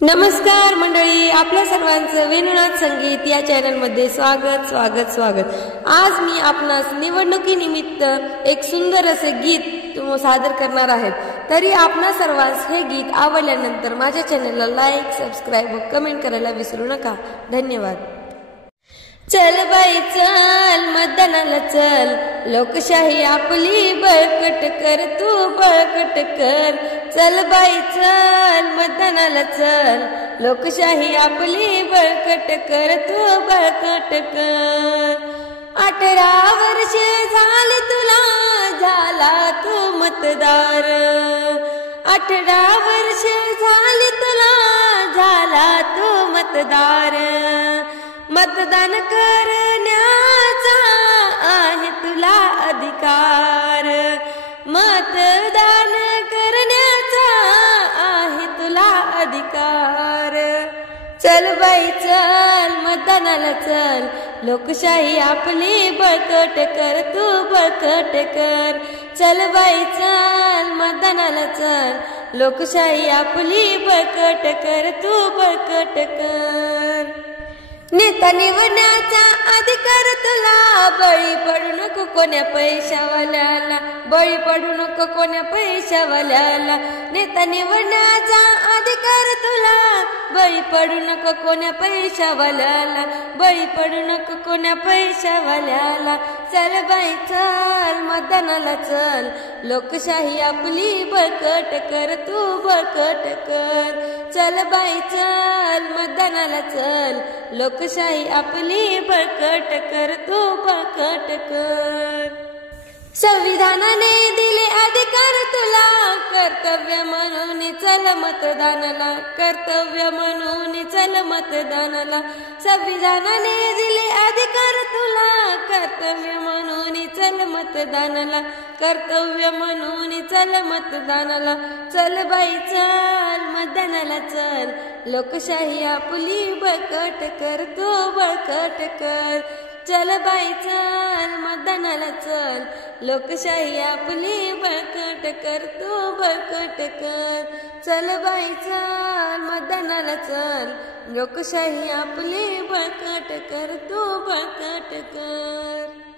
नमस्कार मंडळी, आपल्या सर्वांचं वेणुनाद संगीत या चॅनल मध्ये स्वागत स्वागत स्वागत। आज मी आपणास निवडणुकीनिमित्त एक सुंदर असे गीत सादर करणार आहे। तरी आपणा सर्वांस हे गीत आवडल्यानंतर माझ्या चॅनलला लाईक, सबस्क्राइब व कमेंट करायला विसरू नका। धन्यवाद। चल बाई चल मतदानाला चल, लोकशाही आपली बळकट कर, तू बळकट कर। चल बाई चल मतदानाला चल, लोकशाही आपली बळकट कर, तू बळकट कर। 18 वर्ष झाले तुला, झाला तू मतदार। 18 वर्ष झाले तुला, झाला तू मतदार। मतदान करण्याचा आहे तुला अधिकार, मतदान करण्याचा आहे तुला अधिकार। चल बाई चल मतदानाला चल, लोकशाही आपली बळकट कर, तू बळकट कर। चल बाई चल मतदानाला चल, लोकशाही आपली बळकट कर, तू बळकट कर। नेता निवडण्याचा अधिकार तुला, बळी पडू नको कोण्या पैशावाल्याला, बळी पडू नको कोण्या पैशावाल्याला। नेता निवडण्याचा अधिकार तुला, बळी पडू नको कोण्या पैशावाल्याला, बळी पडू नको कोण्या पैशावाल्याला। चल बाई चल मतदानाला चल, लोकशाही आपली बळकट कर, तू बळकट कर। चल बाई चल मतदानाला चल, लोकशाही आपली बळकट कर, तू बळकट कर। संविधानाने दिले अधिकार तुला, कर्तव्य म्हणून चल मतदानाला, कर्तव्य म्हणून चल मतदानाला। संविधानाने दिले अधिकार तुला, कर्तव्य म्हणून चल मतदानाला, कर्तव्य म्हणून चल मतदानाला। चल बाई चल मतदानाला चल, लोकशाही आपली बळकट कर, तू बळकट कर। चल बाई चल मतदानाला चल, लोकशाही आपली बळकट कर, तू बळकट कर। चल बाई चल मतदानाला चल, लोकशाही आपली बळकट कर, तू बळकट कर।